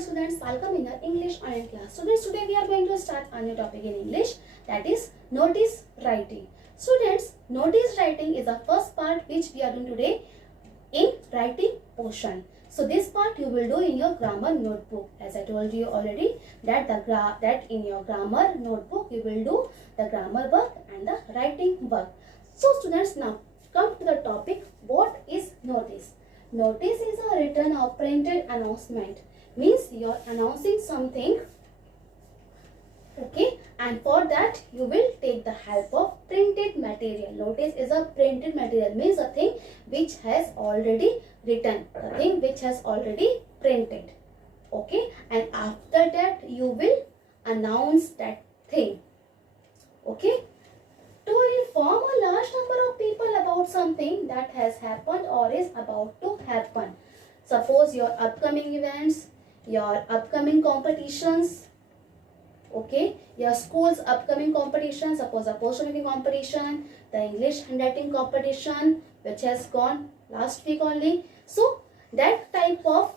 students, welcome in our English online class. Students, today we are going to start a new topic in English, that is notice writing. Students, notice writing is the first part which we are doing today in writing portion. So this part you will do in your grammar notebook. As I told you already that in your grammar notebook you will do the grammar work and the writing work. So students, now come to the topic, what is notice? Notice is a written or printed announcement. Means you are announcing something, okay, and for that you will take the help of printed material. Notice is a printed material, means a thing which has already written, the thing which has already printed, okay, and after that you will announce that thing, okay, to inform a large number of people about something that has happened or is about to happen. Suppose your upcoming events, your upcoming competitions, okay, your school's upcoming competition, suppose a poster making competition, the English handwriting competition which has gone last week only. So that type of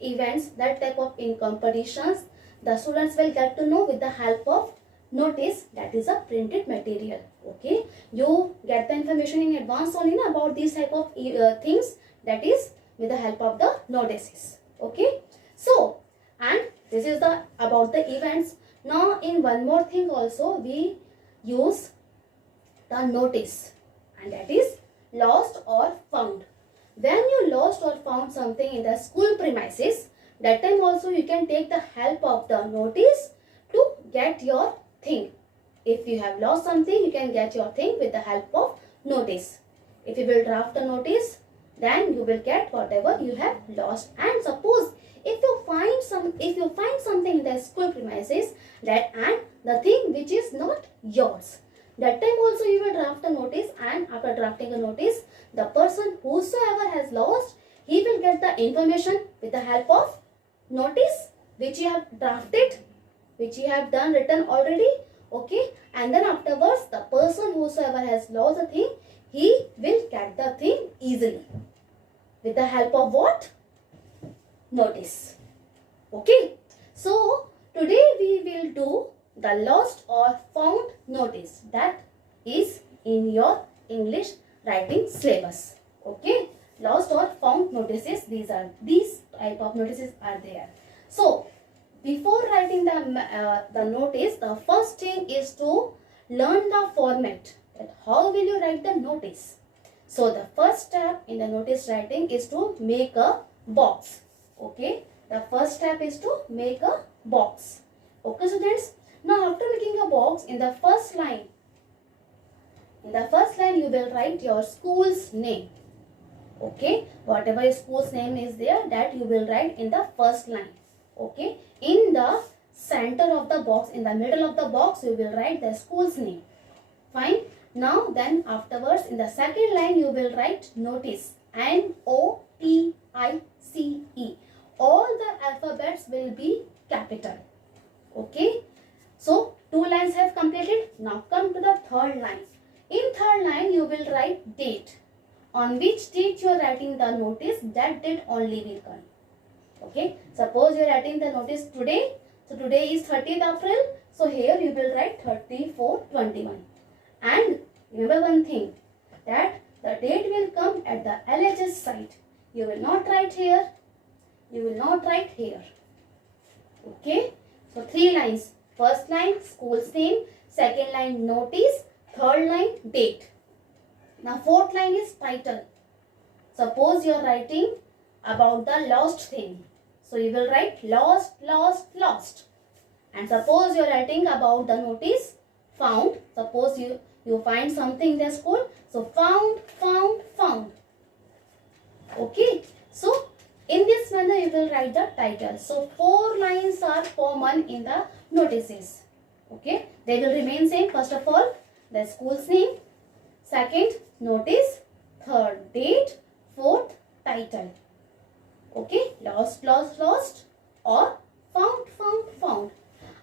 events, that type of competitions, the students will get to know with the help of notice, that is a printed material, okay. You get the information in advance only about these type of things, that is with the help of the notices, okay. So, and this is the about the events. Now in one more thing also we use the notice, and that is lost or found. When you lost or found something in the school premises, that time also you can take the help of the notice to get your thing. If you have lost something, you can get your thing with the help of notice. If you will draft a notice, then you will get whatever you have lost. And suppose if you find something in the school premises, that and the thing which is not yours, that time also you will draft a notice, and after drafting a notice, the person whosoever has lost, he will get the information with the help of notice which you have drafted, which you have written already, okay, and then afterwards the person whosoever has lost the thing, he will get the thing easily with the help of what? Notice, okay. So today we will do the lost or found notice, that is in your English writing syllabus, okay. Lost or found notices, these type of notices are there. So before writing the notice, the first thing is to learn the format, that how will you write the notice. So the first step in the notice writing is to make a box, okay. The first step is to make a box, okay students. Now after making a box, in the first line you will write your school's name, okay. Whatever your school's name is there, that you will write in the first line, okay. In the center of the box, in the middle of the box, you will write the school's name, fine. Now then afterwards, in the second line you will write notice, NOTICE. All the alphabets will be capital, okay. So 2 lines have completed. Now come to the third line. In third line you will write date. On which date you are writing the notice, that date only will come, okay. Suppose you are writing the notice today, so today is 30th April, so here you will write 34/21. And remember one thing, that the date will come at the LHS side. You will not write here, you will not write here, okay. So 3 lines. First line school's name, second line notice, third line date. Now fourth line is title. Suppose you are writing about the lost thing, so you will write lost, lost, lost. And suppose you are writing about the notice, found. Suppose you find something in the school, so found, found, found, okay. So in this manner you will write the title. So 4 lines are common in the notices, okay. They will remain same. First of all, the school's name, second notice, third date, fourth title, okay. Lost, lost, lost, or found, found, found.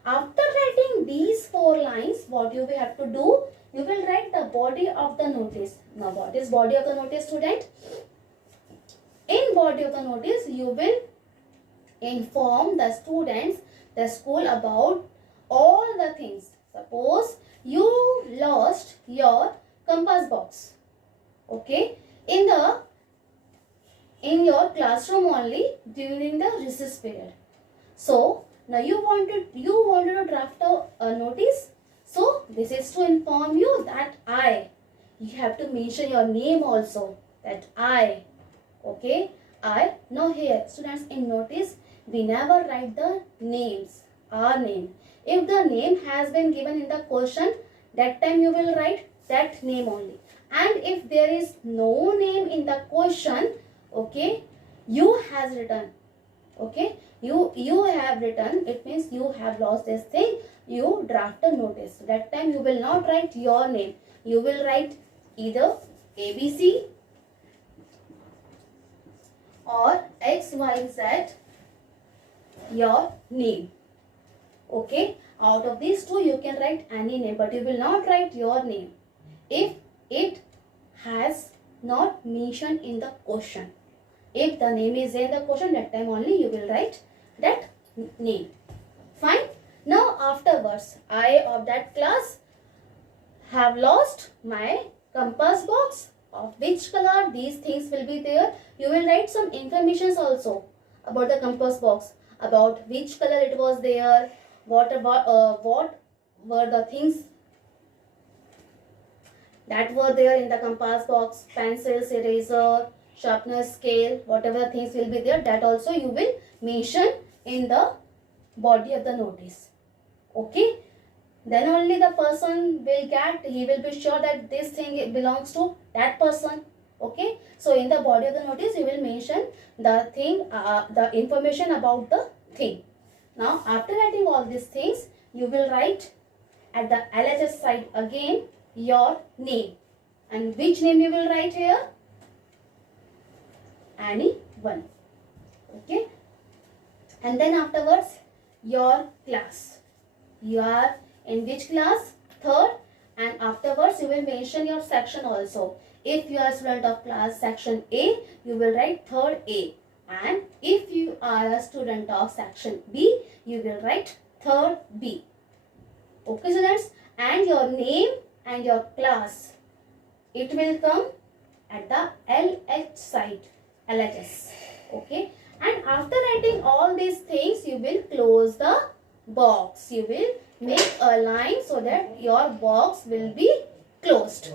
After writing these 4 lines, what you will have to do, you will write the body of the notice. Now what is body of the notice, student? In body of the notice you will inform the students, the school about all the things. Suppose you lost your compass box, okay, in your classroom only during the recess period. So now you wanted to draft a notice. So this is to inform you that you have to mention your name also, that okay, Now here students, in notice we never write the names, our name. If the name has been given in the question, that time you will write that name only. And if there is no name in the question, okay, you has written, okay, you have written, it means you have lost this thing, you draft a notice. That time you will not write your name, you will write either ABC or XYZ, your name, okay. Out of these two you can write any name, but you will not write your name if it has not mentioned in the question. If the name is there in the question, that time only you will write that name. Fine. Now afterwards, I of that class have lost my compass box. Of which color, these things will be there. You will write some information also about the compass box, about which color it was there, what were the things that were there in the compass box, pencils, eraser, sharpener, scale, whatever things will be there, that also you will mention in the body of the notice, okay. Then only the person will get, he will be sure that this thing belongs to that person, okay. So in the body of the notice you will mention the thing, the information about the thing. Now after writing all these things, you will write at the LHS side again your name. And which name you will write here? Any one, okay. And then afterwards your class, you are in which class? Third. And afterwards you will mention your section also. If you are a student of class section A, you will write third A. And if you are a student of section B, you will write third B, okay students. And your name and your class, it will come at the LH side, LHS, okay. And after writing all these things, you will close the box. You will make a line so that your box will be closed,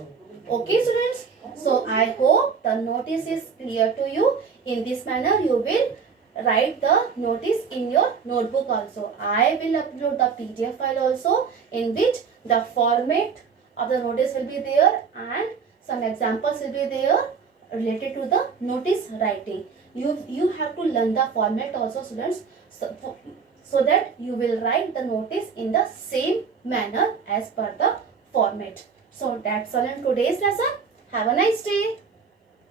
okay students. So I hope the notice is clear to you. In this manner you will write the notice in your notebook also. I will upload the PDF file also, in which the format of the notice will be there and some examples will be there related to the notice writing. You have to learn the format also students, so that you will write the notice in the same manner as per the format. So that's all in today's lesson. Have a nice day.